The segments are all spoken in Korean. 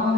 Om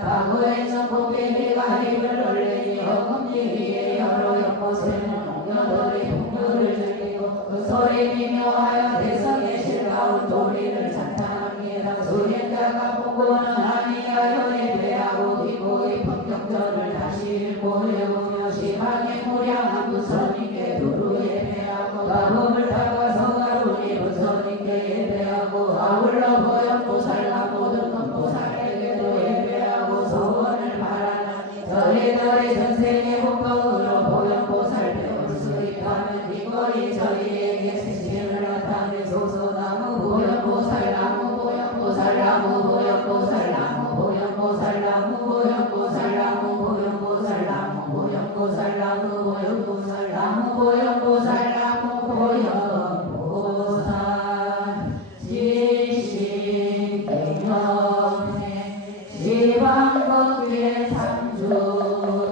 과거에 전복개비가 힘을 돌리니 허금지기에 여러 연못에는 옹녀들이 풍류를 즐기고 그 소리 미묘하여 대성의 실가운 도리를 찬탄합니다. 수행자가 보고는 아니하여 예배하고 기고의 품격전을 다시 읽고 해보며 시방의 무량한 부처님께 두루 예배하고 가범을 타고 성가루니 부처님께 예배하고 아울러 보현보살과 모든 건보살에게도 예배하고 소원을 바라나니 저희들의 전생의 복덕으로 보현보살 배울 수 있다면 이거리 저희에게 신신을 나타내소서. 나무 보현보살 나무 보현보살 나무 보현보살 나무 보현보살 나무 보현보살 나무 보현보살 나무 보현보살 나무 보현보살 나무 보현보살 나무 보현보살 지신 기념해 지방법계 상주불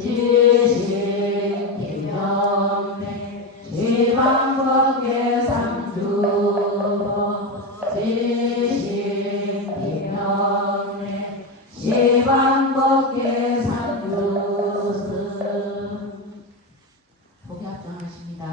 지신 기념해 지방법계 상주불 지신 기념해 지방법계 상주승 보기 합장하십니다.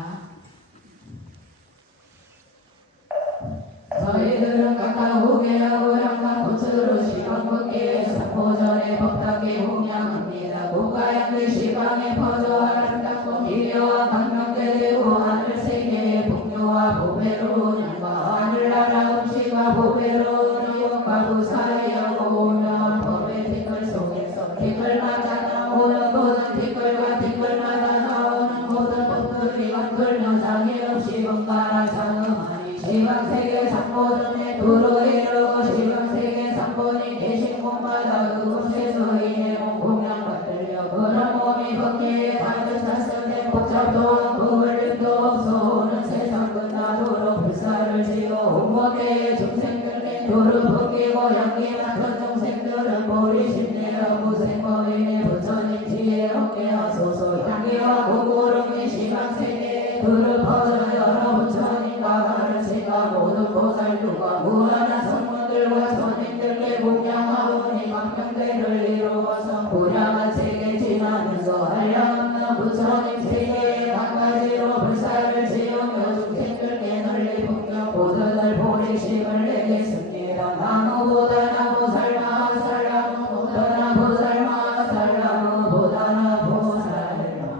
저희들은 각각 후계하고 양각 곳으로 시방법계의 삼포전에 법답게 공양합니다. 고가양의 시방에 퍼져 아름답고 기려와 강명되고 하늘세계의 풍요와 보배로운 양과 하늘나라 음식과 보배로운 의원과 부사리하고 오면 법의 티끌 속에서 티끌마다 나오는 모든 티끌과 티끌마다 나오는 모든 법들이 언끌명상이 없이 번갈아 장음하니 시방세계 삼보전에 두루 이루고 시방세계 삼본이 계신 곳마다 그곳에서 이내공 공양받으려 그런 몸이 법계에 가득 찼으되 복잡도 그을림도 없어 오는 세상 끝나도록 불사를 지어 온몸의 중생들의 두루 벗기고 양기 맡은 중생들은 보리심내어 무생법인의 부처님 지혜롭게 하소서. 향기와 고구름이 시방세계에 두루 퍼져 여러 부처님과 하늘시가 모든 보살들과 무한한 성문들과 선인들께 공양하오니 광명대를 이루어서 무량한 세계 지나면서 한량없는 부처님 세계에 각가지로 불사를 지으며 중생들께 널리 풍경 보전을 보리심을 내겠습니다. 나무보다 나무살 마살 나무보다 나무살 마살 나무보다 나무살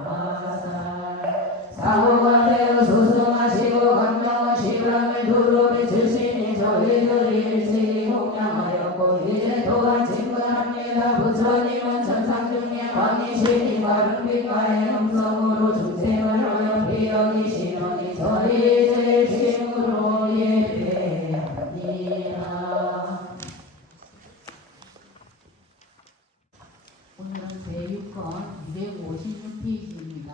마살 사고가 되어 소승하시고 강명은 시방을 두루 비추시니 저희들이 일찍이 공양하였고 이제 또한 친근합니다. 부처님은 천상중에 왕이시니 바른 빛과의 음성으로 중생을 어여삐 여기시노니 저희 이제 일심으로 예배합니다. 오늘은 제6권 256페이지입니다.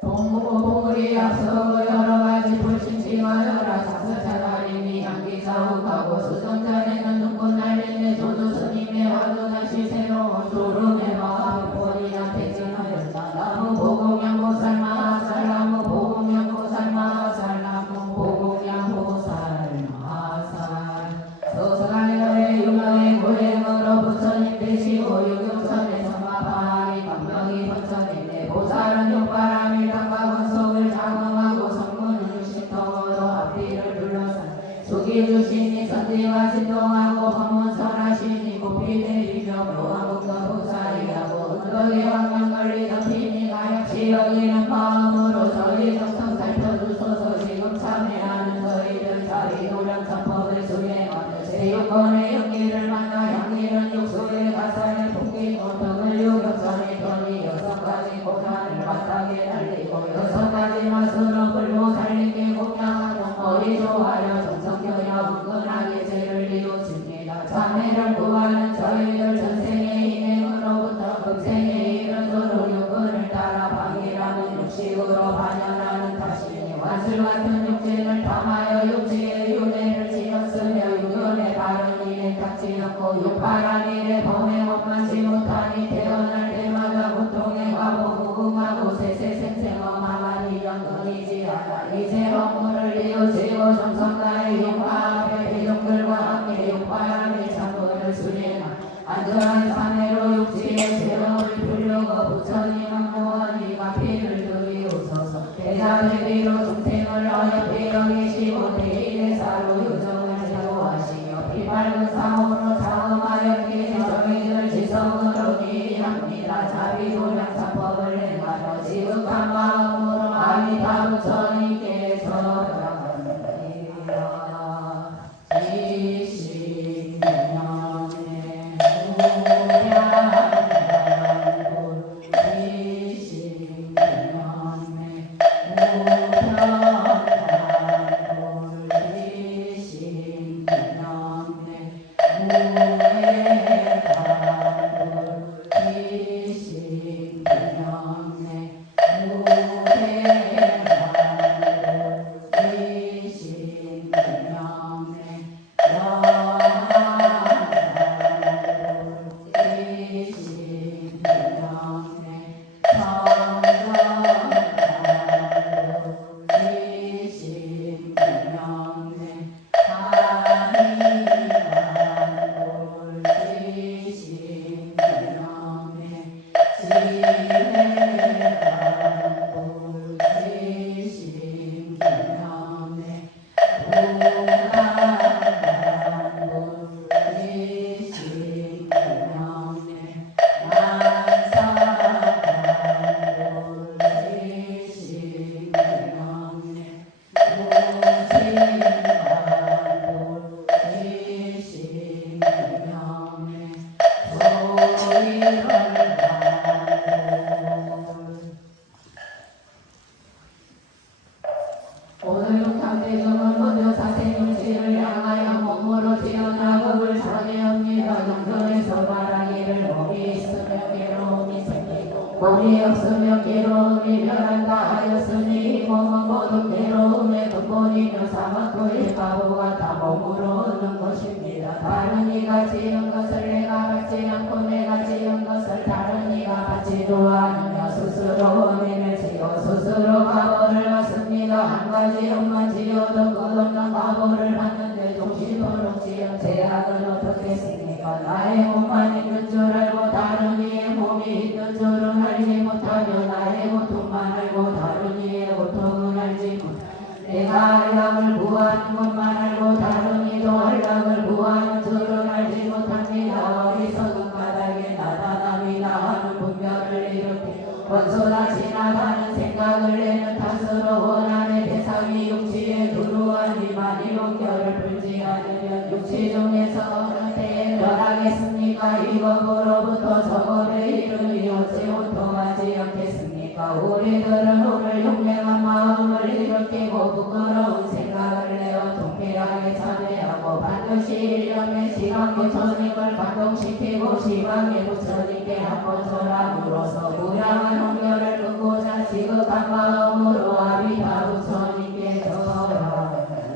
동무보물이 앞서 여러가지 불신지하여라 자서자가림이 향기자욱하고 수정자네는 눈꽃 날리네 조조스님의 화두나시 새로운 졸음의 마음 본이나 퇴진하였다. 나무 보공양보살 마살 나무 보공양보살 마살 나무 보공양보살 마살 서서가려의 유명의 고행으로 부처님 되시고 유경선의 선마바하니 광명이 부처님의 보살은 욕바람이 당과건속을 장엄하고 성문을 신통으로 앞뒤를 둘러싼 수기주시니 선지와 진동하고 법문설하시니 고피 내리며 묘하고가 보살이하고 은덕의 황명걸리 덮이니 가역시 여기는 마음으로 저희 정성 살펴주소서. 지금 참회하는 저희들 자리 노량선법을 수행하며 제6권의 영기를 만나 향기는 육수의 가산을 풍기고 등을 유격선의 편이 6가지 고난을 바닥에 날리고 6가지 맛으로 불고 살리게 공양하는 머리 좋아요 정성교야 은근하게 죄를 이웃입니다. 참회를 구하는 저희들 전생의 인행으로부터 금생에 이르도록 육근을 따라 방이라는 육식으로 반연하는 탓이니 완술같은 육진을 탐하여 육지의 윤회를 지었으며 육연의 바른 일에 닥치 않고 육바란 일에 범행 원만치 못하니 자들비로 중생을 어여삐 여기시고 대일대사로 유정을 제도하시며 피맑은 사원으로 사음하여 정의를 지성으로 이해합니다. 자비도량사법을 행하며 지극한 마음으로 아미타 부처님께 절하느니라. 오늘은 강대중은 모두 사생용지를 향하여 몸으로 지어나고를 전해옵니다. 정전에서 말하기를 몸이 있으면 괴로움이 생기고 몸이 없으면 괴로움이 변한다 하였으니 몸은 모두 괴로움의 근본이며 사막도 일가보가 다 몸으로 얻는 것입니다. 다른 이가 지은 것을 내가 받지 않고 내가 지은 것을 다른 이가 받지도 않으며 스스로 원인을 지어 스스로 과보를 받습니다. 한 가지 hom만 지어도 끝없는 과보를 받는데 종시도록 지은 제약은 어떻겠습니까? 나의 몸만 있는 줄 알고 다른 이의 몸이 있는 줄은 알지 못하며 나의 고통만 알고 다른 이의 고통은 알지 못하며 내가 안락을 구하는 것만 알고 다른 이도 안락을 구하는 줄은 알지 못합니다. 어리석은 까닭에 나타남이나 하는 분별을 일으켜 원소나 지나가는 생각을 내는 탓으로 원한의 대상이 육지에 두루하니만 이목결을 풀지 않으면 육지 중에서 어느 때에 멸하겠습니까? 이 법으로부터 저 법에 이르니 어찌 호통하지 않겠습니까? 우리들은 오늘 용맹한 마음을 일으키고 부끄러운 생각을 내어 통쾌하게 참회하고 반드시 일념의 시방의 전임을 감동시키고 시방의 부처님께 한번 절함으로써 무량한 홍열을 끊고자 지극한 마음으로 아비타 부처님께 절하느니라.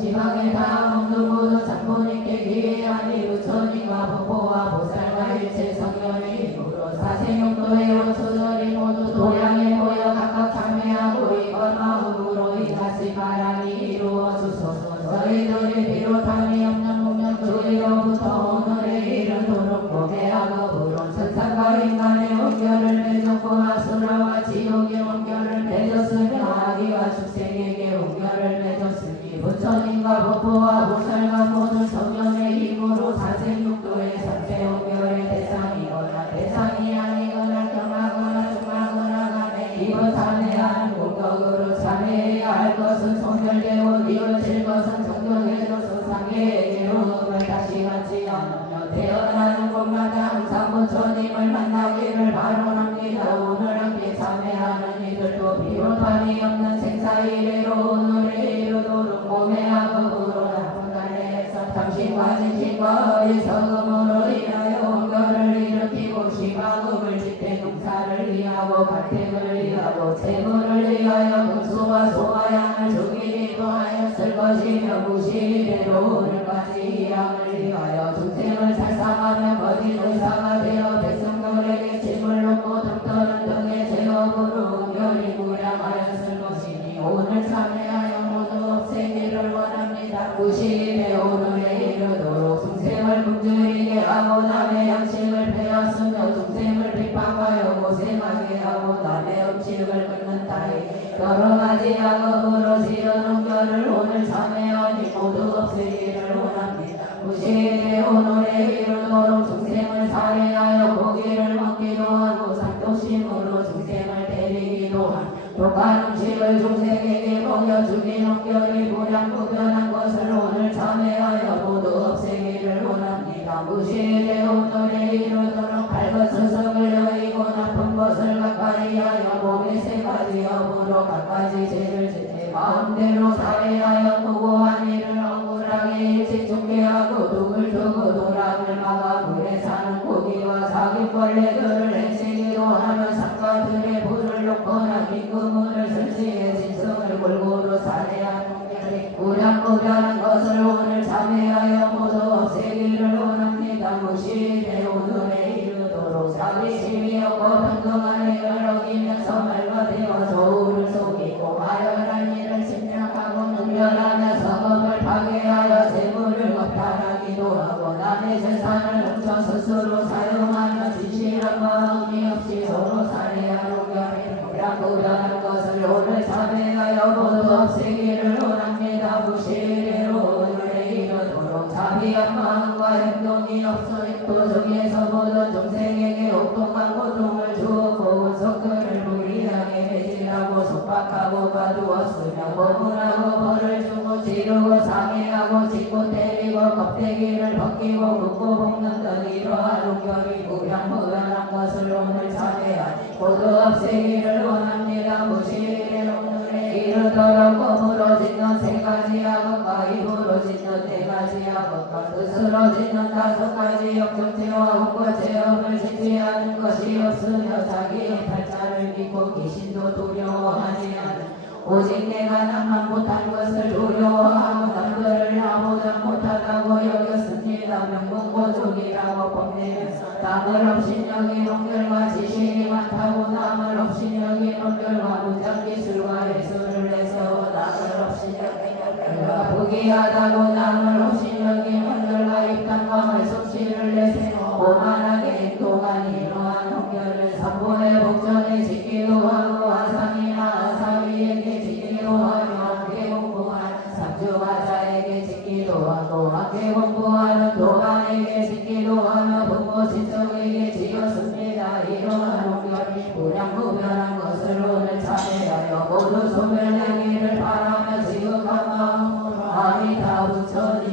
지방의 다음 모두 장본인께 기회하니 부처님과 부포와 보살과 일체 성현의 힘으로 사생용도의 원수들이 모두 도량이 이번 참회하는 공덕으로 참회해야 할 것은 소멸되고 이어질 것은 정정해져서 상계에게로 다시 받지 않으며 태어나는 곳마다 항상 부처님을 만나기를 바라옵니다. 오늘 함께 참회하는 이들도 비롯함이 없는 생사이래로 오늘의 이르도록 몸에하고 부로 나쁜 갈래에서 탐심과 진심과 어리석음으로 인하여 원결을 일으키고 시방음을 짓대 금사를 위하고 가택을 위하고 재물을 위하여 금수와 소화양을 죽이기도 하였을 것이며 무시대로 오늘까지 이 양을 위하여 중생을 살상하며 거짓 의사가 되어 백성들에게 짐을 놓고 덕떠는 등의 제업으로 은결이 무량하였을 것이니 오늘 참회하여 모두 없애기를 원합니다. 무시대 오늘에 이르도록 중생을 굶주리게 하고 남의 양식을 빼앗으며 중생을 핍박하여 고생하게 하고 남의 음식을 끊는다이 여러 가지 악업으로 지은 은결을 오늘 참회하니 모두 없애기를 원합니다. 무시대 오늘에 이르도록 중생을 살해하여 고기를 먹기도 하고 상독심으로 중생을 때리기도 하고 독한 음식을 중생에게 먹여 죽인 은결이 무량무변한 것을 오늘 참회하여 모두 없애기를 원합니다. 무시대 오늘에 이르도록 밝은 수석을 여의고 나쁜 것을 가까이 하여 몸에 세 가지 업으로 갖가지 죄를 짓되 마음대로 살해하여 무고한 일을 억울하게 일찍 죽게 하고 둑을 두고 도락을 막아 물에 사는 고기와 사기벌레들을 해치기도 하며 상가들의 불을 놓거나 긴구문을 설치해 진성을 골고루 살해하는 경우에 무량무변한 것을 오늘 참회하여 모두 없애기를 원합니다. 무시대 오늘에 이르도록 자비심이 없고 평등한 일을 어기면서 말과 되어 저울을 속이고 아열한 일을 침략하고 능멸하며 서금을 파괴하여 재물을 겁탈하기도 하고 남의 재산을 훔쳐 스스로 사용하며 진실한 마음이 없이 서로 살해하는 경우에 무량무변한 것을 오늘 참회하여 모두 없애기를 원합니다. 무시대로 오늘에 이르도록 자비한 마음과 행동이 없어 또 중에서 모든 중생에게 옥동한 고통을 주었고 운석들을 무리하게 매질하고 속박하고 가두었으며 고문하고 벌을 주고 지르고 상해하고 짚고 때리고 껍데기를 벗기고 묶고 볶는 등 이러한 운결이 무량무변한 것을 오늘 참회하니 모두 없애기를 원합니다. 무시대 오늘에 이르도록 검으로 짓는 세 가지 악업과 입으로 짓는 네 가지 악업과 뜻으로 짓는 다섯 가지 역정죄와 혼과 죄업을 짓지 않은 것이 없으며 자기의 팔자를 믿고 귀신도 두려워하지 않은 오직 내가 남만 못한 것을 두려워하고 남들을 나보다 못하다고 여겼습니다. 명문고족이라고 뽐내면서 남을 없인 여긴 놈들과 지식이 많다고 남을 없인 여긴 놈들과 문장기술과 예술을 내세워 남을 없인 여긴 놈들과 부귀하다고 남을 없인 여긴 놈들과 입단과 말솜씨를 내세워 오만하게 행동하니 이러한 놈들을 삼보의 복전에 짓기도 하고 아상이나 아사위에게 짓기도 하며 함께 공부하는 삼주마자에게 짓기도 하고 함께 공부하는 도반에게 짓기도 하며 부모 친척에게 지었습니다. 이러한 옥결이 무량무변한 것을 오늘 참회하여 모두 소멸되기를 바라며 지극한 마음으로 아미타 부처님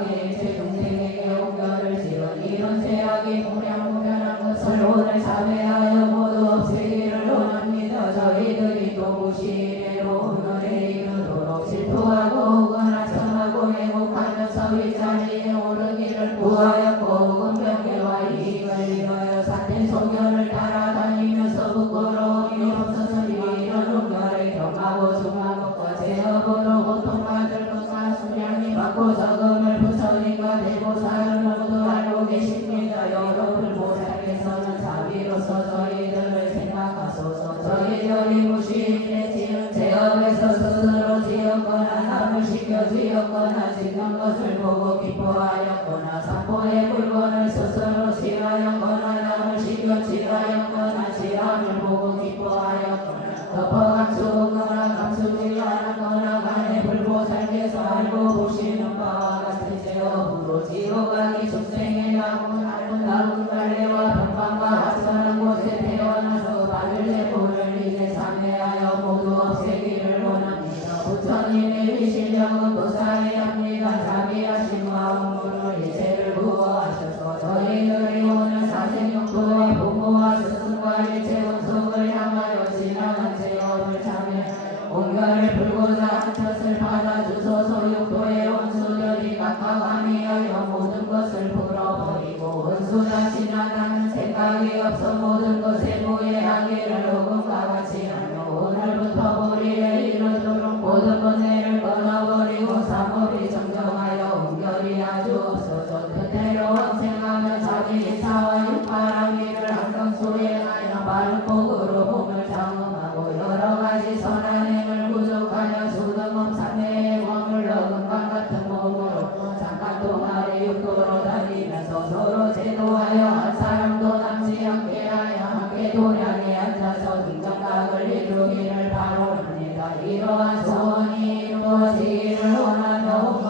사기 일체 중생에게 옹결을 지은 이런 죄악이 무량무변한 것을 오늘 참회하여 모두 없애기를 원합니다. 저희들이 또 무시이래로 오늘에 이르도록 질투하고 오거나 청하고 애곡하면서 윗자리에 오르기를 구하였고 오금병기와 이익을 이루어 산된 소견을 따라다니면서 부끄러움이 없어서 이런 옹결을 경하고 중하고 거제업으로 고통받을 것과 수량이 받고 적음을 부처님과 대보살을 모두 알고 계십니다. 여러분 보살께서는 자비로서 저희들을 생각하소서. 저희들이 무시인의 지은 제업에서 스스로 지었거나 남을 시켜 지었거나 짓는 것을 보고 기뻐하였거나 사포의 물건을 스스로 취하였거나 남을 시켜 취하였거나 취함을 보고 기뻐하였거나 덮어 감추거나 감추지 않았거나 간에 불보살께서 알고 보시는 바와 같은 제업으로 지옥하기 축생에 나쁜 갈래와 병방과 합선한 곳에 태어나서 받을 제보를 이제 참회하여 모두 없애기를 원합니다. 부처님의 위실력은 무사히합니다. 자비하신 마음으로 일체를 구호하셔서 저희들이 오늘 사생육도와 부모와 스승과 일체 원속을 향하여 지나간 제업을 참회하여 온결을 풀고자 한 뜻을 받아주소서. 육도의 원수들이 각각 함의하여 모든 것을 풀어버리고 원수나 지나가는 생각이 없어 모든 것에 무해하기를 어금과 같이 하며 오늘부터 우리를 이르도록 모든 번뇌를 끊어버리고 사법이 정정하여 온결이 아주 없어져 그대로 원생하며 자기 이사와 육바라기를 항상 수행하여 바른 복으로 봄을 장엄하고 여러가지 선한 행을 부족하여 수등업 삼매의 왕을 어금과 같은 몸으로 잠깐 동안에 육도로 다니면서 서로 제도하여 한 사람도 남지 않게 하여 함께 도량에 앉아서 등정각을 이루기를 바라옵니다. 이러한 소원이 이루어지기를 원하며 온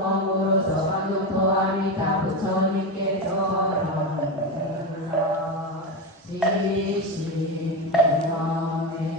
마음으로서 반도토아미타 부처님께 절하옵니다. 지신 명의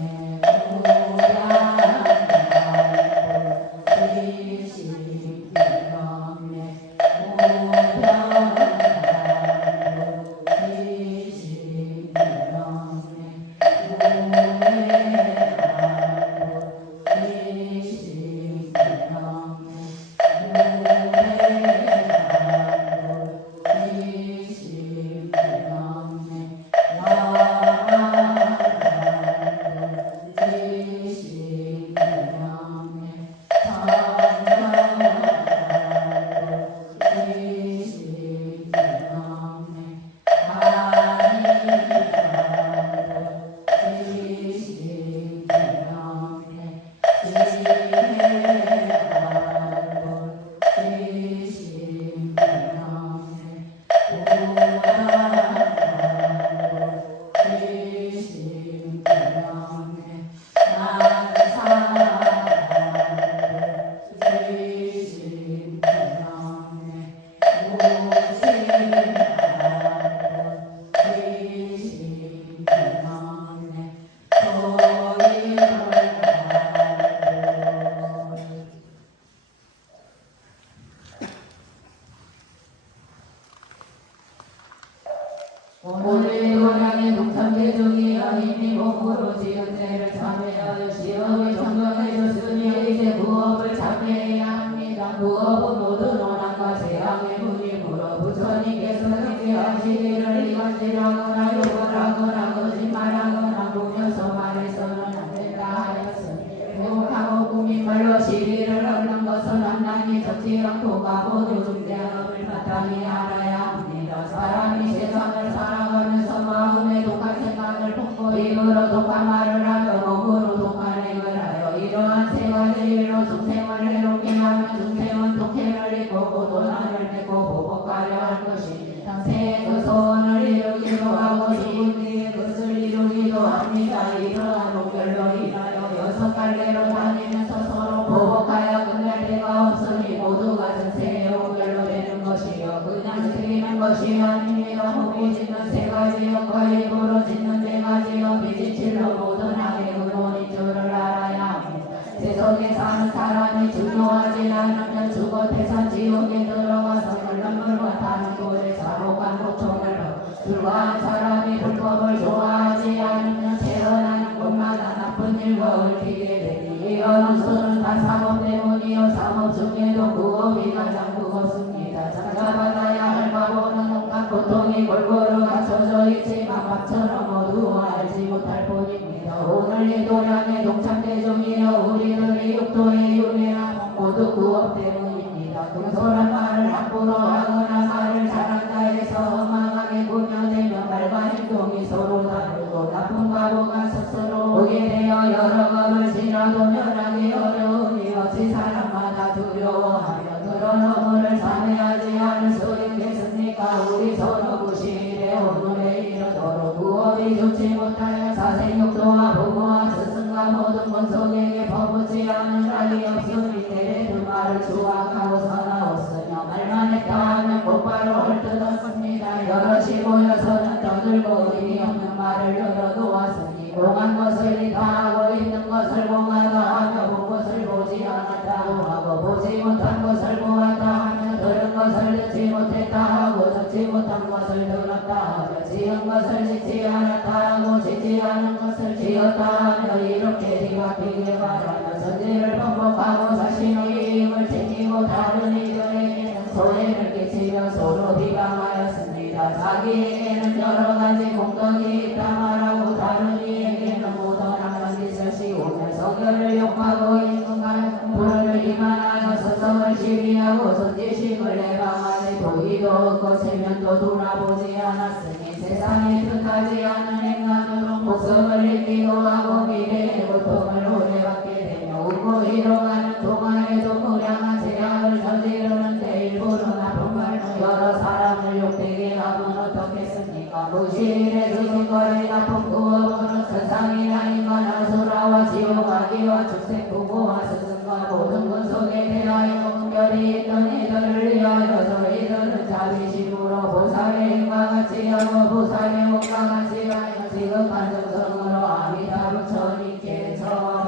오늘 도량의 동참대중이여 이미 몸으로 지은 죄를 참회하여 시험을 정정해줬으니 이제 부업을 참회해야 합니다. 부업은 모든 원한과 재앙의 문이므로 부처님께서 내게 하시기를 이간질하거나 욕을하거나 거짓말하거나 꾸며서 말해서는 안 된다 하였으니 행복하고 꾸민말로 시비를 얻는 것은 한낱이 적지 않고 가보도 중대함을 마땅히 알아야 합니다. 사람이 세상을 살아가면서 마음에 독한 생각을 품고 입으로 독한 말을 하며 몸으로 독한 행을 하여 이러한 세 가지 일로 중생을 해롭게 하면 중생은 독해를 입고 고도난을 내고 보복하려 할 것이 당세의 그 소원을 이루기도 하고 죽은 뒤에 그것을 이루기도 합니다. 이러한 옹결로 인하여 여섯 갈래로 다니면서 서로 보복하여 끝날 데가 없으니 모두가 전세의 옹결로 지옥에 들어가서 열난물과 타는 돌에 사고간 고통을 불과한 사람이 불법을 좋아하지 않으면 태어나는 곳마다 나쁜 일과 얽히게 되니 이런 수는 다 사법 때문이요 사법 중에도 부업이 가장 무겁습니다. 찾아받아야 할 바보는 온갖 고통이 골고루 갖춰져 있지만 밥처럼 어두워 알지 못할 뿐입니다. 오늘 이 도량의 동창대중이여 우리들이 육도의 윤회나 모두 구업 때문입니다. 동솔한 말을 함부로 하거나 말을 잘한다 해서 험악하게 구며내며 말과 행동이 서로 다르고 나쁜 바보가 스스로 오게 되어 여러 겁을 지나도 면하기 어려우니 어찌 사람마다 두려워하며 그런 허물을 참회하지 않을 수 있겠습니까? 우리 서로 구실에 오늘에 이르도록 부업이 좋지 못하여 사생육도와 부모와 스승과 모든 권속에게 퍼붓지 않은 날이 없으니 때에 그 말을 수확하고 사나웠으며 말만 했다 하면 곧바로 헐뜯었습니다. 여럿이 모여서는 떠들고 의미 없는 말을 열어놓았으니 공한 것을 이다하고 있는 것을 공하다 하며 본 것을 보지 않았다고 하고 보지 못한 것을 보았다 하며 들은 것을 듣지 못했다 하고 듣지 못한 것을 들었다 하며 지은 것을 짓지 않았다 하고 짓지 않은 것을 지었다 하며 이렇게 뒤바뀌게 말하며 선지를 번복하고 자신의 힘을 챙기고 다른 이들에게는 손해를 끼치며 서로 비방하였습니다. 자기에게는 여러 가지 공덕이 있다 말하고 다른 이에게는 모던한 짓을 씌우며 성결을 욕하고 임금과 불을 기만하여 서성을 시비하고 선지식을 해방하되 도의도 없고 세면도 돌아보지 않았으니 세상에 뜻하지 않은 행간으로 목숨을 잃기도 하고 미래의 고통을 오래받게 되며 웃고 이뤄가는 동안에도 무량한 죄악을 저지르는데 일부러 나쁜 말로 여러 사람을 욕되게 하면 어떻겠습니까? 무시일에 주신거리 나쁜 구업으로 세상이나 인간 아수라와 지옥아기와 축생 부모와 스승과 모든 권속에 대하여 분별이 있던 이들을 위하여 저희들은 자비심으로 보살의 힘과 같이 하고 보살의 몸과 같이 하여 지극한 정성으로 아미타 부처님께 절합니다.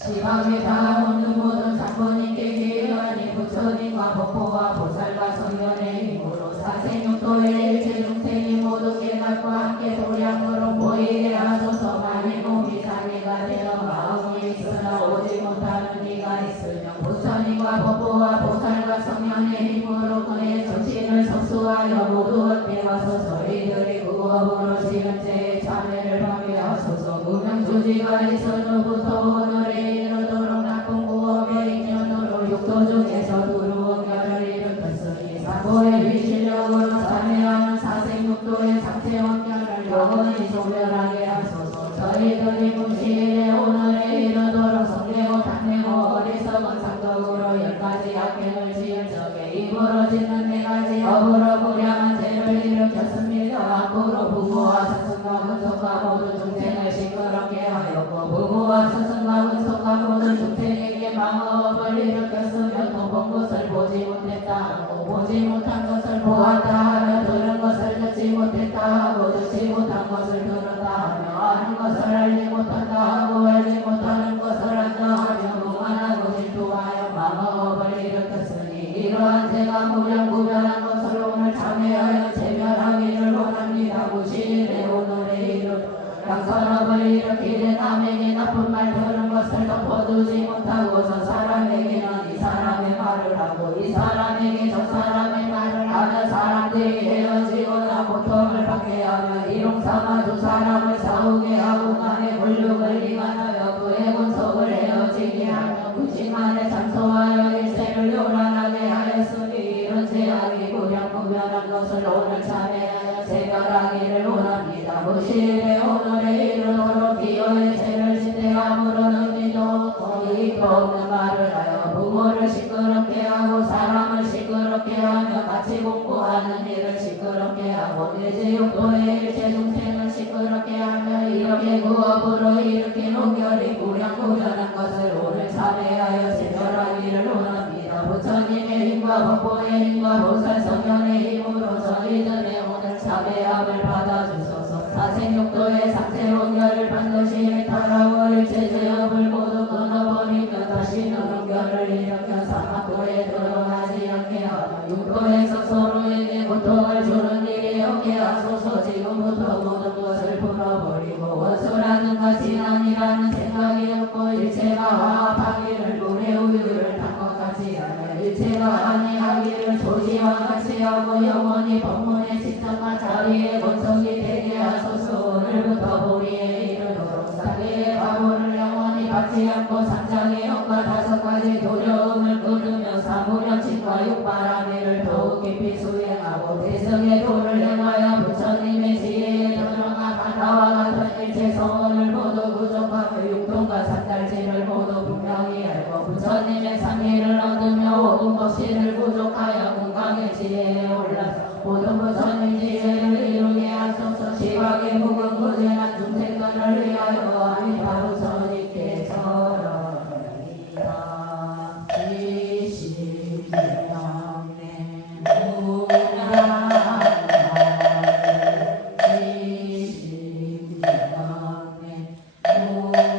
시방에다 오는 모든 사건님께 기여하니 부처님과 법보와 보살과 성현의 힘으로 사생육도의 일체중생이 모두 깨닫고 함께 도량으로 보이게 하소서. 만일 몸이 장애가 되어 마음이 있으나 오지 못하는 이가 있으며 부처님과 법보와 보살과 성현의 힘으로 그의 정신을 석수하여 모두 함께 와서 저희들이 구업으로 지은 죄의 참회를 받게 하소서. 무명주지가 있어서부터 오늘에 이르도록 나쁜 구업의 인연으로 육도 중에서 두루운 결을 일으켰으니 사고의 위실력으로 참회하는 사생육도의 상체 원결을 영원히 소멸하게 하소서. 저희들이 무시일에 오늘에 이르도록 성내고 탐내고 어리석은 상덕으로 10가지 악행을 지을 적에 입으로 짓는 4가지 업으로 무량한 죄를 일으켰습니다. 앞으로 부모와 스승과 권속과 모든 중생을 시끄럽게 하였고 부모와 스승과 권속과 모든 중생에게 방어업을 일으켰으며 또 본 것을 보지 못했다 하고 보지 못한 것을 보았다 하며 들은 것을 듣지 못했다 하고 듣지 못한 것을 들었다 하며 아는 것을 알지 못한다 하고 알지 못하는 것을 안다 하며 무관하고 질투하여 마법을 일으켰으니 이러한 죄가 무량구별한 것을 오늘 참회하여 제멸하기를 원합니다. 무시일에 오늘의 일을 양선업을 일으키되 남에게 나쁜 말 들은 것을 덮어두지 못하고 저 사람에게는 이 사람의 말을 하고 이 사람에게 저 사람의 말을 하는 사람들이 헤어지거나 고통을 받게 하며 이롱삼아 두 사람을 싸우게 하고 간의 권력을 이간하여 그의 권속을 헤어지게 하며 그지만에 장소하여 일생을 요란하게 하였으니 이런 죄악이 무량무변한 것을 오늘 참회하여 제멸하기를 원합니다. 무시일에 오늘의 이르도록 기어의 죄를 짓되 아무런 의미도 없고 이익도 없는 말을 하여 부모를 시끄럽게 하고 사람을 시끄럽게 하며 같이 공부하는 일을 시끄럽게 하고 내제육도의 일제 중생을 시끄럽게 하며 이렇게 구업으로 일으킨 우결이 무량무변한 것을 오늘 참회하여 제멸하기를 원합니다. 부처님의 힘과 법보의 힘과 보살성현의 힘으로 저희들의 오늘 참회함을 받아주소서. 사생육도의 상세론결을 반드시 일탈하고 일체죄업을 모두 끊어버리며 다시는 운결을 일으켜 사막도에 들어가지 않게 하며 육도에서 서로에게 고통을 주는 일이 없게 하소서. 지금부터 모든 것을 풀어버리고 원수라는 것이 아니라는 생각이 없고 일체가 화합하기를 물의 우유를 탄 것 같이 하며 일체가 아니하기를 조지와 같이 하고 영원히 법문의 시점과 자리에 권성이 되게 하소서. 오늘부터 보리에 이르도록 사계의 과보를 영원히 받지 않고 삼장의 형과 5가지 두려움을 끊으며 사무령칭과 육바라밀을 더욱 깊이 수행하고 대성의 도를 행하여 부처님의 지혜에 들어가 바다와 같은 일체 성원을 모두 구족하며 육동과 삼달지를 모두 분명히 알고 부처님의 상의를 얻으며 오금법신을 부족하여 건강의 지혜에 올라서 모든 부처님 지혜를 이루게 하소서. 시각의 묵은 고재한 중생들을 위하여 아니 바로 선님께서러이다. 지시명내 무량하여 지시명내 무량하여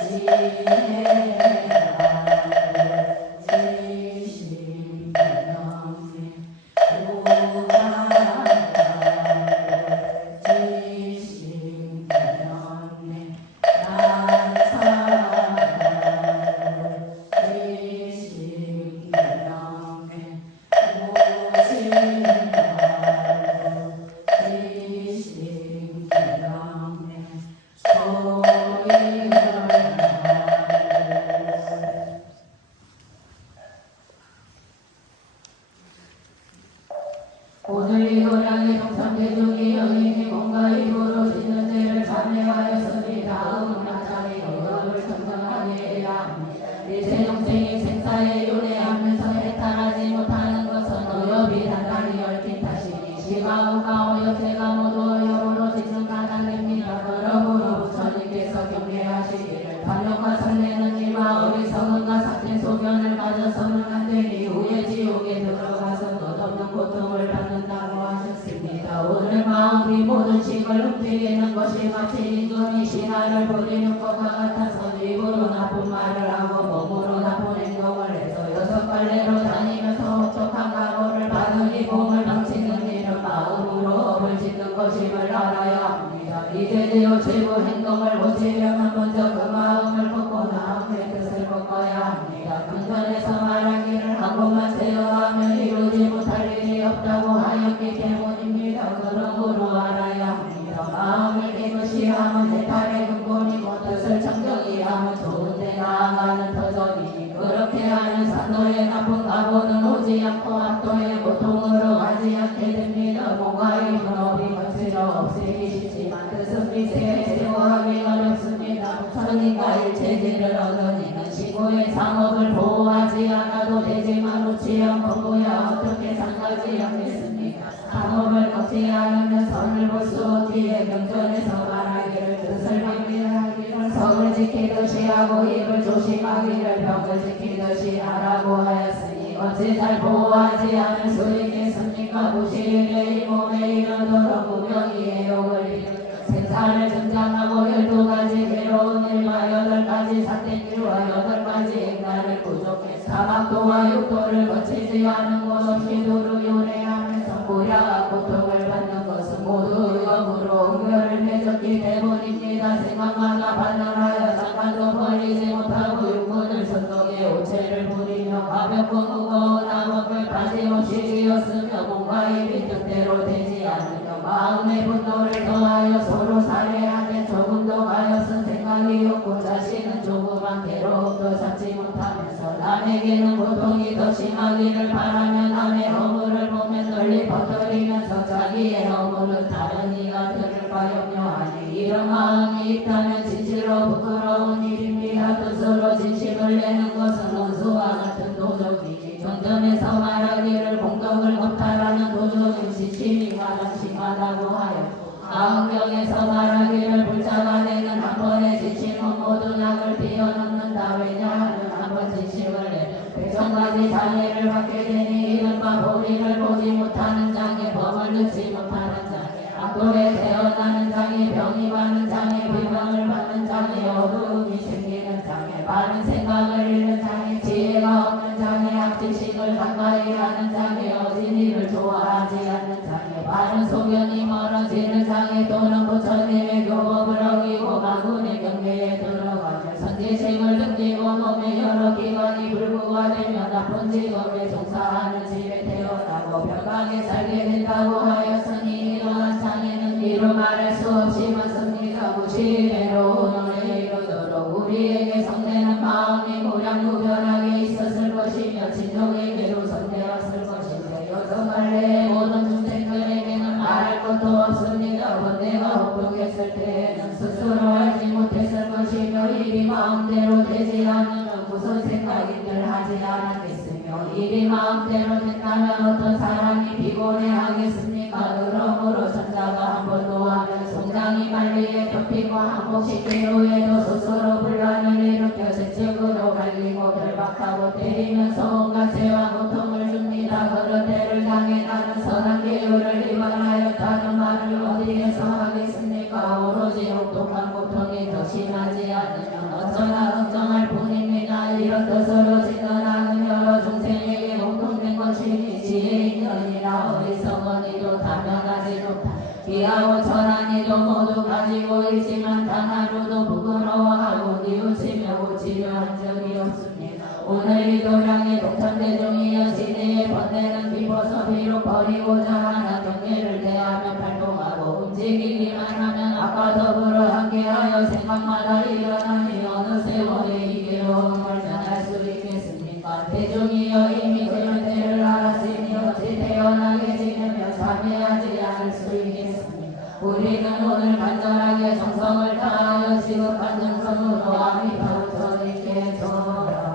지시명내 오늘 이 도량의 동상대중이 여인이 뭔가 입으로 짓는 죄를 참회하였으니 다음 나자리 의업을 청정하게 해야 합니다. 일체 동생이 생사에 윤회하면서 해탈하지 못하는 것은 의업이 단단히 얽힌 탓이니 시마우가 어여죄가 모두 의업으로 짓는 가난입니다. 그러므로 부처님께서 경계하시기를 반역과 설레는 이와 어리석은과 삭된 소견을 가져서는 안 되니 후에 지옥에 들어가서 끝없는 고통을 받는다고 하셨습니다. 오늘 마음이 모든 식을 흠뜨리는 것이 마치 임금이 신하를 버리는 것과 같아서 입으로 나쁜 말을 하고 몸으로 나쁜 행동을 해서 6갈래로 다니면서 혹독한 각오를 받으니 몸을 망치는 일은 마음으로 업을 짓는 것임을 알아야 합니다. 이제되어 최고 행동을 고치려면 먼저 그 마음을 꺾고 다음에 뜻을 꺾어야 합니다. 근전에서 말하기를 한 번만 제어하면 이루지 못할 일이 없다고 하였기 때문에 않게 됩니다. 몸과의 분업이 거칠어 없애기 쉽지만 뜻은 미세해 제어하기 어렵습니다. 선인과 일체질을 얻어내는 시고의 상업을 보호하지 않아도 되지만 놓지 않고 보야 어떻게 상하지 않겠습니까? 상업을 걷지 않으면 선을 볼 수 없기에 경전에서 말하기를 뜻을 방비하기를 성을 지키듯이 하고 입을 조심하기를 벽을 지키듯이 하라고 하였으니 어찌 잘 보호하지 않을 수 있겠습니까? 무시일에 이 몸에 이르도록 무명이 욕을 이르 생사를 증장하고 12가지 괴로운 일과 8가지 사태길과 8가지 행가를 부족해 사막도와 육도를 거치지 않은 곳 없이 두루 요래하면서 고야와 고통을 받는 것은 모두 의업으로 응결을 맺었기 때문입니다. 생각마다 반응하여 잠깐도 벌리지 못하고 육군을 선동해 오체를 부리며 가볍고 무거운 암흑을 빠짐없이 지었으며 몸과 입이 뜻대로 되지 않으며 마음의 분노를 더하여 서로 살해하되 조금 더 가엾은 생각이 없고 자신은 조그만 괴로움도 잡지 못하면서 남에게는 고통이 더 심하기를 바라며 남의 허물을 보며 널리 퍼뜨리면서 자기의 허물은 다른 이가 들을까 염려하니 이런 마음이 있다면 진실로 부끄러운 일입니다. 뜻으로 진심을 내는 것은 원수와 같은 도적이지 경전에서 말하기를 공덕을 겁탈하는 도적은 지침이 가장 심하다고 하여 가은경에서 말하기를 불자간에는 한 번의 지침은 모든 악을 뛰어넘는다. 왜냐하면 한 번 지침을 내면 100,000가지 장애를 받게 되니 이른바 보리를 보지 못하는 장애, 범을 넣지 못하는 장애, 악돌에 태어나는 장애, 병이 많은 장애, 비방을 받는 장애, 어두움이 생기는 장애, 바른 생각을 잃는 장애, 지혜가 없는 장애, 악지식을 가까이 하는 장애, 어진 일을 좋아하지 않는 장애, 바른 소견이 멀어지는 장애, 또는 부처님의 교법을 어기고 마군의 경계에 들어가며 선지식을 등지고 몸의 여러 기관이 불구가 되며 나쁜 직업에 종사하는 집에 태어나고 벽하게 살게 된다고 하였으니 이러한 장애는 이루 말할 수 없이 많습니다. 무시외로운 오늘에 이르도록 우리에게 성내는 마음이 무량무변하게 있었을 것이며 진족에게로 선대었을 것인데 여성할례의 모든 중생들에게는 말할 것도 없습니다. 번뇌가 혹독했을 때에는 스스로 알지 못했을 것이며 일이 마음대로 되지 않으면 무슨 생각인들 하지 않았겠으며 일이 마음대로 된다면 어떤 사람이 피곤해하겠습니까? 그러므로 천자가 한 번 노하면 송장이 말리에 덮이고 한복시킨 후에도 스스로 분란을 일으켜 세척으로 갈리고 결박하고 때리면서 온갖 죄와 고통을 줍니다. 그런 때를 당해 나는 선한 계율을 위반하였다는 말을 어디에서 하겠습니까? 오로지 혹독한 고통이 더 심하지 않으면 어쩌나 걱정할 뿐입니다. 이런 뜻으로 지도하는 여러 중생에게 공통된 것이니 지혜 있는 이나 어리석은 이도 다변하지 못한 귀하고 천한 이도 모두 가지고 있지만 단 하루도 부끄러워하고 뉘우치며 고치려 한 적이 없습니다. 오늘 이 도량의 독천대중이여 지대의 번뇌는 깊어서 비록 버리고자 하나 경계를 대하며 발동하고 움직이기만 하면 아까 더불어 함께하여 생각마다 일어나니 어느 세월에 이 괴로움을 전할 수 있겠습니까? 대중이여 이미 되는 때를 알았으니 어찌 태어나게 지내며 참여하지 않을 수 있겠습니까? 우리는 오늘 간절하게 정성을 다하여 지극한 정성으로 아미타부터 있게 전하리라.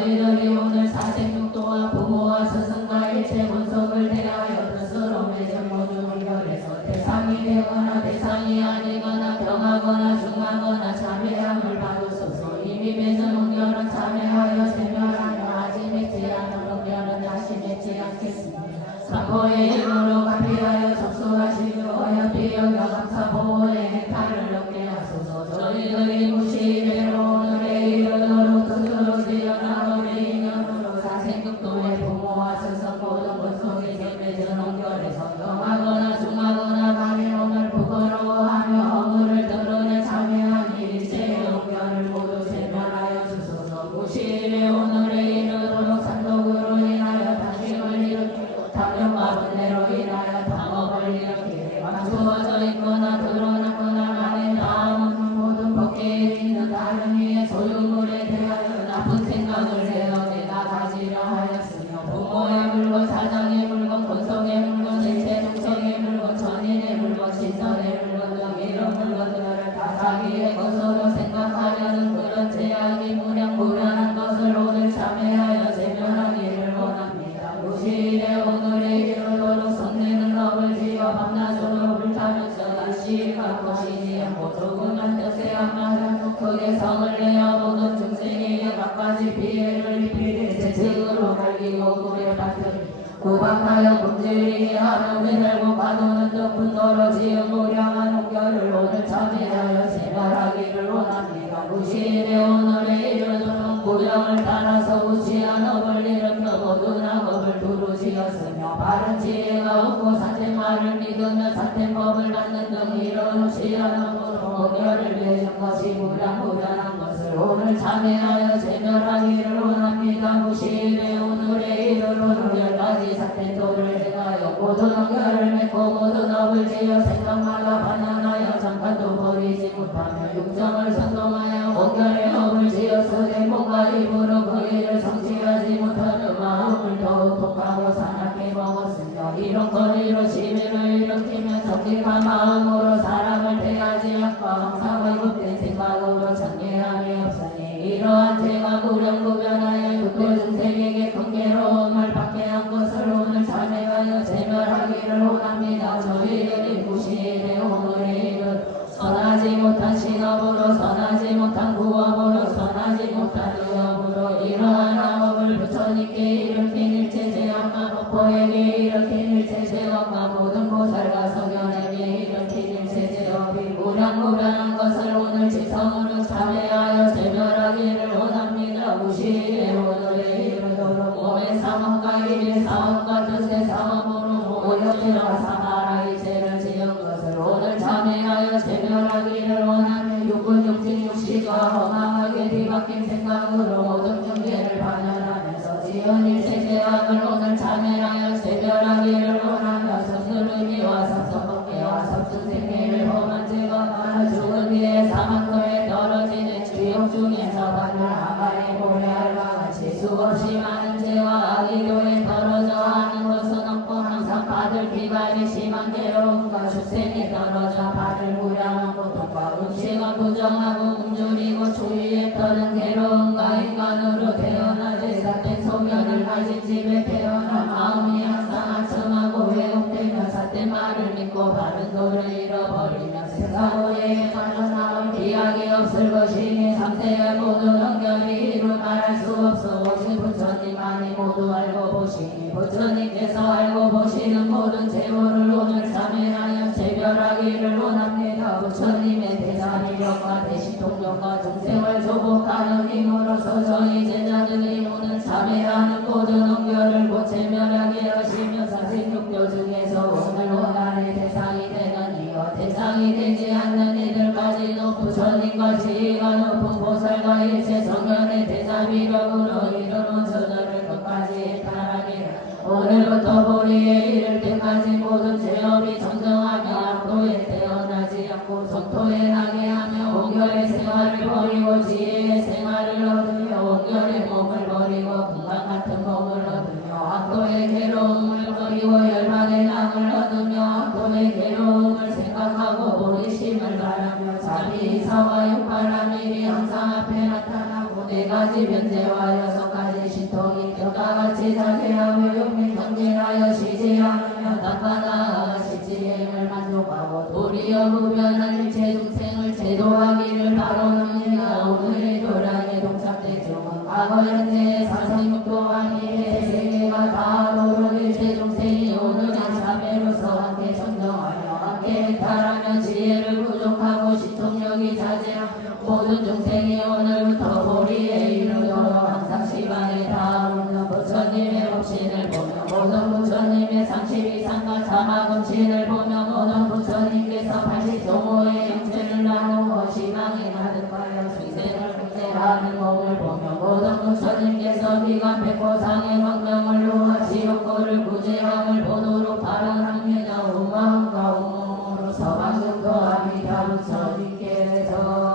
저희들이 오늘 사생육도와 부모와 스승과 일체 본속을 대하여 뜻으로 맺은 모든 연결에서 대상이 되거나 대상이 아니거나 병하거나 중하거나 참회함을 받으소서. 이미 맺은 운결은 참회하여 제멸하며 아직 맺지 않은 운결은 다시 맺지 않겠습니다. 사포의 힘으로 가피하여 접수하시며 어여삐 여겨 감사 보호의 행탈을 얻게 하소서. 저희들이 무시대로 오늘의 이르도록 뜻으로 지어나 우리 인연으로 사생극도의 부모와 스승 모든 본속이 맺은 운결에서 병하거나 중하거나 감히 오늘 부끄러워하며 허물을 드러내 참회하니 일체의 운결을 모두 제멸하여 주소서. 무시대 오늘의 이르도록 산독으로 인하여 다짐을 일으키고 탐욕과 분해로 인하여 당업을 일으키되 감추어져 있거나 드러났거나 만에 다음은 모든 법계에 있는 다른 이의 소유물에 대하여 나쁜 생각을 해어내다 가지려 하였으며 부모의 물건, 사장의 물건, 본성의 물건, 일체 중생의 물건, 전인의 물건, 신선의 물건 등 이런 물건들을 다 자기의 것으로 생각하려는 그런 제약이 무량무변한 것을 오늘 참회하여 제멸하기를 원합니다. 무시대 오늘의 이르도록 성내는 업을 지어 밤낮으로 불타면서 다시 갚으시지 않고 조금만 뜻에 안 맞아 크게 성을 내어 모든 중생에게 갖가지 피해를 입히되 재책으로 갈기고 구애받으니 구박하여 굶주리게 하며 매달고 가두는 듯 분노로 지은 무량한 운결을 오늘 참회하여 제멸하기를 원합니다. 무시대 오늘의 이르도록 구령을 따라서 무시한 업을 일으켜 모든 악업을 두루 지었으며 바른 지혜가 없고 사태말을 믿으며 사태법을 받는 등 이런 무시한 업으로 운결을 맺은 것이 무량무변한 것을 오늘 참회하여 제멸하기를 원합니다. 무시대 오늘의 이르도록 10가지 사태토를 행하여 모든 운결을 맺고 모든 업을 지어 생각마다 반환하여 잠깐도 버리지 못하며 육정을 선동하여 운결의 업을 지었으되 몸과 입으로 그 일을 성취하지 못하며 마음을 더욱 독하고 사납게 먹었으며 이런 거리로 시비를 일으키며 정직한 마음으로 사람을 대하지 않고 항상 왜곡된 생각으로 정죄함이 없으니 이러한 죄가 무량무변하여 육도 중생에게 큰 괴로움을 받게 한 것을 오늘 참회하여 제멸하기를 원합니다. 저희들이 무시되 오늘의 일은 선하지 못한 신업으로 선하지 못한 구업으로 선하지 못한 의업으로 이러한 악업을 부처님께 일으킨 일체 죄악과 법보에게 일으킨 일체 죄악과 모든 보살과 성현에게 일으킨 일체 죄업이 무량무변한 것을 오늘 지성으로 참회하여 제멸하기를 원합니다. 무시되 오늘의 이르도록 몸의 상업과 일의 상업과 뜻의 상업으로 오역죄와 사마라의 죄를 지은 것을 오늘 참회하여 제멸하기를 원하며 육은 육진 육시가 허망하게 뒤바뀐 생각으로 모든 경계를 반열하면서 지은 일체 죄악을 오늘 참회하여 제멸하기를 원하며 성스러미와 섭섭법계와 섭승생계를 범한 죄가 많아 죽은 뒤에 사망도에 떨어지는 주역 중에서 바늘 아가리 모래알과 같이 수없이 많은 죄와 악의교에 떨어져 하는 것은 없고 항상 받을 기반이 심한 괴로움과 축생이 떨어져 받을 무량한 고통과 음식은 부정하고 굶주리고 주위에 떠는 괴로움과 인간으로 태어나지 삿된 소견을 가진 집에 태어나 마음이 항상 아첨하고 왜곡되며 삿된 말을 믿고 바른 도를 잃어버리며 세상오해에 빠져나올 기약이 없을 것이니 상태의 모든 연결이 이루 말할 수 없어 오신 부처님만이 모두 알고 보시니 부처님께서 알고 보시는 모든 재물을 오늘 참회하여 제별하기를 원합니다. 부처님의 대사리력과 대시통력과 중생을 조복하는 힘으로서 저희 제자들이 오늘 참회하는 모든 언결을 곧 제멸하게 하시며 사생육교 중에서 오늘 원한의 대상이 되는 이와 대상이 되지 않는 이들까지도 부처님과 지위가 높은 보살과 일체 성현의 대사비력으로 이르는 저들을 끝까지 해탈하기를 오늘부터 보리에 이를 때까지 모든 죄업이 정정하며 악도에 태어나지 않고 정토에 나게 하며 원결의 생활을 버리고 지혜의 생활을 얻으며 원결의 몸을 버리고 건강 같은 몸을 얻으며 악도의 괴로움을 버리고 열반의 낙을 얻으며 악도의 괴로움을 생각하고 보리심을 바라며 자기 이사와 육바람 일이 항상 앞에 나타나고 네 가지 변제와 여섯가지 신통이 뼈가 같이 자세하며 용맹 경진하여 시지 않으며 땅바다 시지행을 만족하고 도리어 구변한 일체 중생을 제도하기를 바라옵니다. 오늘의 도량에 동참된 중은 과거 현재 사생육도 아니해 세계가 다 도로 일체 중생이 오늘의 자매로서 함께 청정하여 함께 해탈하며 지혜를 부족하고 시통력이 자제하며 모든 중생이 오늘부터 보리에 이르도록 항상 시간에 닿으며 부처님의 법신을 보며 모든 부처님의 32상과 자마금신을 보며 모든 부처님께서 80도모의 영체를 나누어 시방에 가득하여 중생을 구제하는 몸을 보며 모든 부처님께서 비관 백보상의 명령을 놓아 지옥고를 구제함을 보도록 발언합니다. 우마음과 우몸으로서 방금도 아미다 부처님께서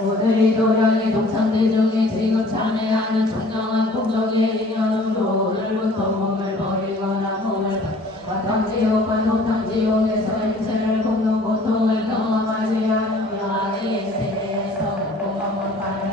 오늘이 도량의 동창대 중에 지금 참여하는 청정한 공덕의 인연으로 오늘부터 몸을 버리거나 몸을 과탕지옥과 노탕지옥에서 일체를 굽는 고통을 경험하지 않으며 악의 세계에서 공공한 바를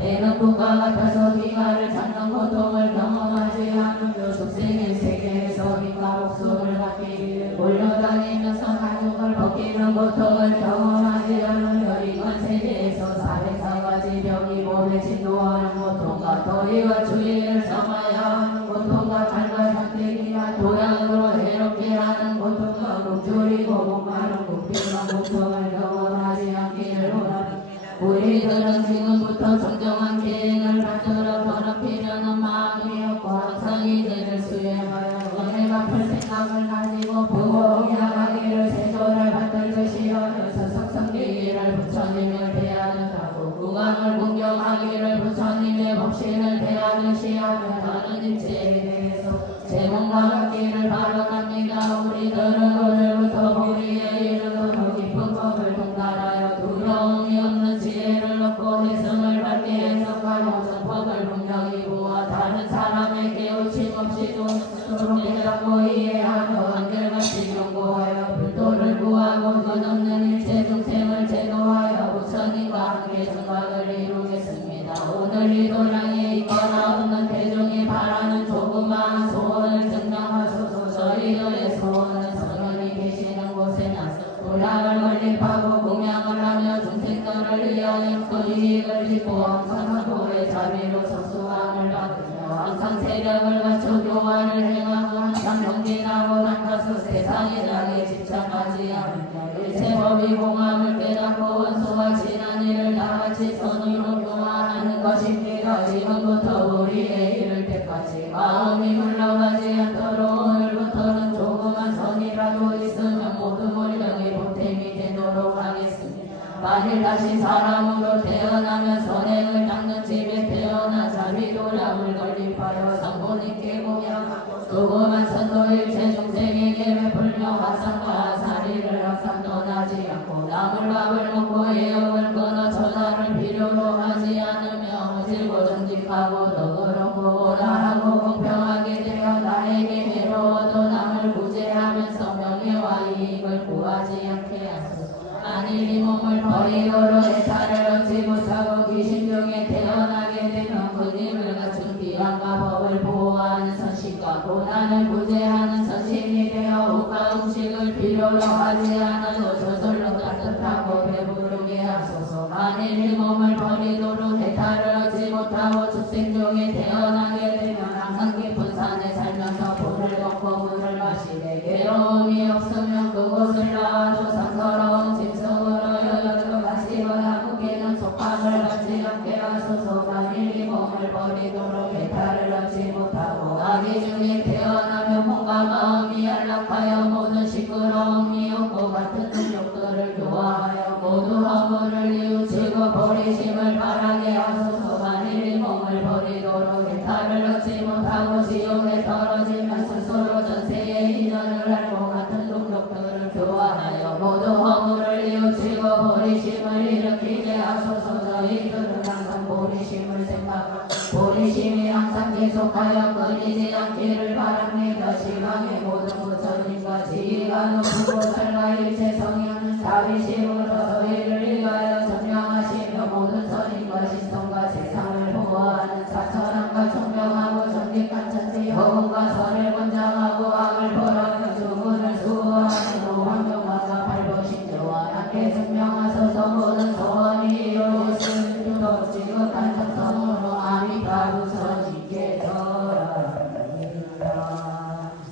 대는 국과 같아서 비가를 찾는 고통을 경험하지 않으며 숙생의 세계에서 빛과 목숨을 받기 몰려다니면서 가죽을 벗기는 고통을 경험하지 않으며 이건 세계에서 404가지 병이 몸에 진노하는 고통과 도리와 주의를 삼아야 하는 고통과 달과 선택이나 도량으로 해롭게 하는 고통과 굶주리고 목마른 궁핍한 고통을 경험하지 않기를 원합니다. 우리들은 지금부터 정정한 계획을 만들어 더럽히려는 마음이었고 항상 이들을 수행하여 은혜 갚을 생각을 가지고 부공양하기를 세조를 받들듯이 하여서 석성되기를 부처님을 대하는다고 구강을 공경하기를 부처님의 법신을 대하듯이 하며 다른 일체에 대해서 제목과 같기를 발언합니다. 우리들은 오늘부터 보리에 이르도록 깊은 법을 통달하여 두려움이 없는 지혜를 얻고 대승을 받게 해석하여 정법을 분명히 보아 다른 사람의 깨우침 없이도 스스로 깨닫고 이해하며 한결같이 연구하여 불도를 구하고 끝없는 일체 중생을 제도하여 부처님과 함께 정각을 이루겠습니다. 오늘 이 도량에 있거나 없는 대중이 바라는 조그마한 소원을 증명하소서. 저희들의 소원은 성현이 계시는 곳에 나서 도량을 건립하고 공양을 하며 중생들을 위하여 그 이익을 짓고 항상 사고의 자비로 성수함을 받으며 항상 세력을 갖춰 교화를 행하고 항상 경진하고 나가서 세상의 낙에 집착하지 않으며 일체 법이 공함을 깨닫고 원소와 지난 일을 다같이 선으로 교화하는 것입니다. 지금부터 우리에 이를 때까지 마음이 흘러가지 않도록 오늘부터는 조그만 선이라도 있으면 모든 물량이 보탬이 되도록 하겠습니다. 만일 다시 사람으로 태어나면 선행을 닦는 집에 태어나 자비도량을 건립하여 상보님께 공양하고 조그만 선도 일체 중생에게 베풀며 화상과 사리를 항상 떠나지 않고 남을 밥을 먹고 애역을 끊어 천하를 필요로 하지 않으며 정질고 정직하고 너그럽고 나하고 공평하게 되어 나에게 괴로워도 남을 구제하면서 명예와 이익을 구하지 않게 하소서. 만일 이 몸을 버리고로 해탈을 얻지 못하고 귀신 중에 태어나게 되면 그 님을 갖춘 비방과 법을 보호하는 선신과 고난을 구제하는 선신이 되어 옷과 음식을 필요로 하지 않아도 저절로 따뜻하고 배부르게 하소서. 만일 이 몸을 버리도록 해탈을 얻지 못하고 축생 중에 태어나게 되면 항상 깊은 산에 살면서 불을 걷고 물을 마시되 괴로움이 없으면 그곳을 나와도 상서로운 짐승으로 여겨 가시거나 무게는 속함을 갖지 않게 하소서. 만일 이 몸을 버리도록 해탈을 얻지 못하고 아기 중에 태어나면 몸과 마음이 연락하여 모든 시끄러움 미혹고 같은 능력들을 교화하여 모두 허물을 뉘우치고 버리심을 바라게 하소서. 만일 이 몸을 버리도록 해탈을 얻지 못하고 지옥에 떨어지면 스스로 전세의 인연을 알고 같은 능력들을 교화하여 모두 허물을 뉘우치고 버리심을 일으키게 하소서. 저희들은 항상 버리심을 생각하고 버리심이 항상 계속하여 끊이지 않기를 바랍니다. 시방의 모든 부처님과 지위가 높은 살과 일체 성현은 자비심으로 저희를 위하여 전명하시며 모든 선인과 신성과 세상을 보호하는 사천함과 총명하고 정직한 천지 허공과 선을 권장하고 악을 벌하며 주문을 수호하는 노환경화가 발보신조와 함께 증명하소서. 모든 소원이 이루어졌으므로 지극한 정성으로 아미타 부처님께 절하리라.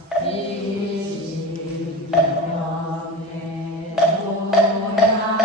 지식명의 모양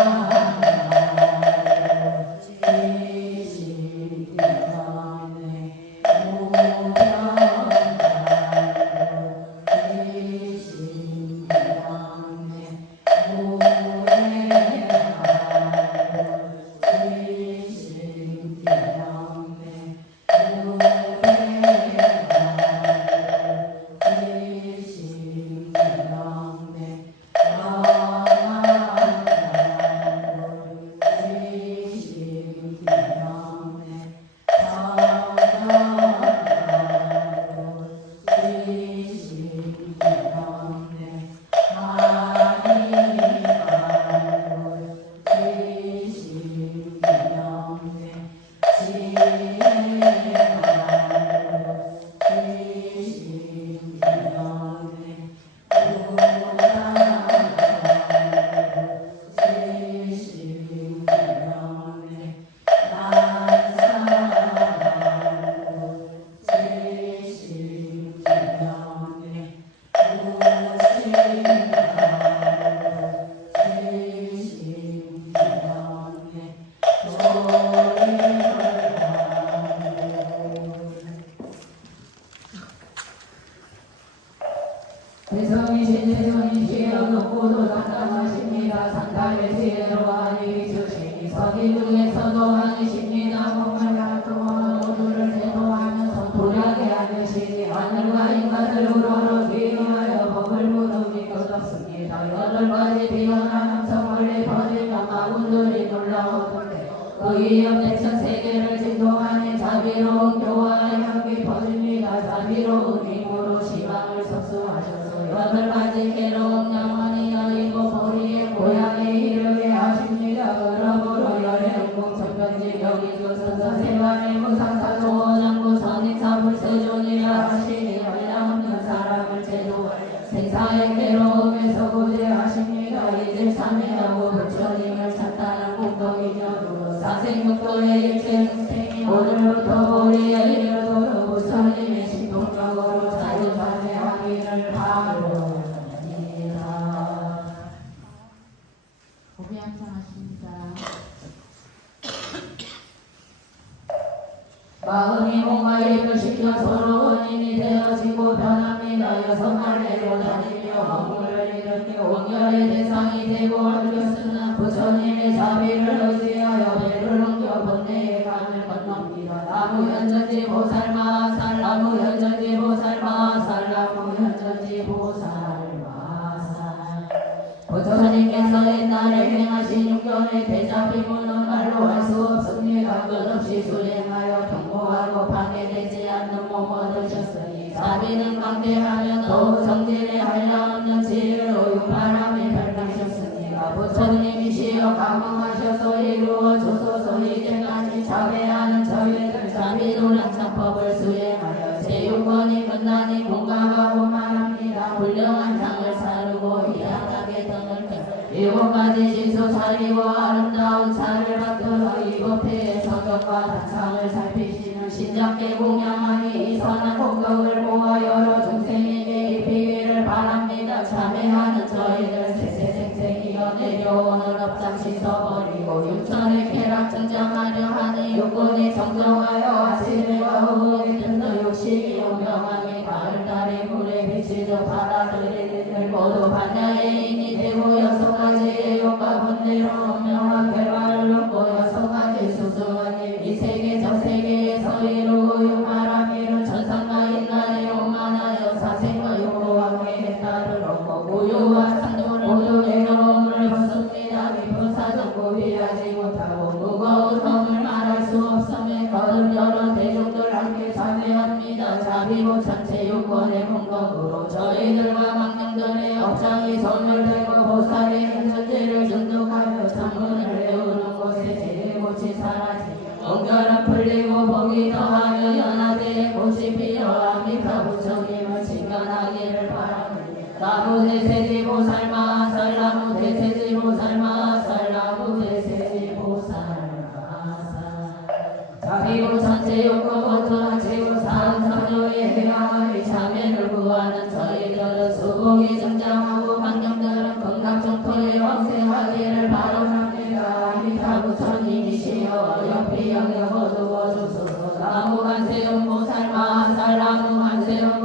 대성이신 대성이 지혜로 높고도 당당하십니다. 상담의 지혜로 하니 주시니 서기 중에서도 아니십니다. 몸을 활동하는 모두를 대도하면서 도량에 앉으시니 하늘과 인간을 우러러 비유하여 법을 물음이 끝없습니다. 여덟 가지 비어난 함성을 내버리며 마군들이 놀라오던데 그의 옆에 천세계를 진동하는 자비로운 교화의 향기 퍼집니다. 자비로운 힘으로 시방을 접수하셔서 여덟 가지 괴로운 영원히 여의고 보리의 고향에 이르게 하십니다. 그러므로 열의 공천변지 여기주 선서세관의 무상사조 원장구 선익사 불세존이라 하시니 한량없는 사람을 제도하여 생사의 괴로움에서 구제하십니다. 이제 참회하고 부처님을 찾다는 공덕이녀로 사생육도의 일체 중생이 오늘부터 보리에 이르도록 부처님의 신동적으로 자유자재하기를 바라옵니다. 고개 함성하십니다. 마음이 몸과 입을 시켜 서로 원인이 되어지고 변합니다. 여섯 갈래로 다니며 허물을 일으켜 원결의 대상이 되고 얽혔으나 부처님의 자비를 의지하여 배를 넘겨 번뇌의 강을 건넙니다. 나무현전지 보살 마살 나무현전지 보살 마살 나무현전지 보살 마살. 부처님께서 옛날에 행하신 육견의 대자비문은 말로 할 수 없습니다. 끝없이 수행하여 파괴되지 않는 몸 얻으셨으니 자비는 강대하며 더욱 정진에 한량없는 지혜로 육바람에 펼치셨으니 부처님이시여 감흥하셔서 이루어 주소서. 이제까지 자배하는 저희들 자비노란 창법을 수행하여 제 요건이 끝나니 공감하고 말합니다. 훌륭한 상을 사르고 희한하게 등을 펴 일곱 가지 진수 사리고 아름다운 차를 받들어 이법회의 성경과 단상을 살피시는 신작계 공양하니 이 선한 공덕을 모아 여러 중생에게 입히기를 바랍니다. 참회하는 저희들 세세생생이여 내려오는 업장 씻어버리고 육천의 쾌락 증정하려 하는 요건이 정정하여 아침에와 후에 든더 욕심이 오명하니 가을 달에 물에 비치듯 받아들이는 모두 반야의 인이 되고 여섯 가지의 욕과 분대로 오명한 결과를 얻고 여섯 가지 수수한 이 세계 저 세계에서 이루고 육바라미를 천상과 인간에 오만하여 사생과 욕과 회에 따르고 고유와 산도를 모두 내려옴을 벗습니다. 깊은 사정 고비하지 못하고 무거운 험을 말할 수 없음에 거듭 여러 대중들 함께 참회합니다. 자비고 전체 요건의 공덕으로 저희들과 망령들의 업장이 소멸되고 보살의 현천지를 준득하며 창문을 내우는 곳에 제일꽃이 사라지며 엉결은 풀리고 복이 더하며 연하대에 꽃이 피어 아미타 부처님을 칭견하기를 바랍니다. 나무 대세지 보살 마살 나무 대세지 보살 마살 나무 대세지 보살 마살 자비고 전체 욕구 모두 하치고 사은사조의 해양의 참회를 구하는 저희들은 수복이 증장하고 환경들은 건강정토에 왕생하기를 바랍니다. 아미타 부처님이시여 옆에 영역 어두워 주소서. 나무 한세음 보살 마살 나무 한세음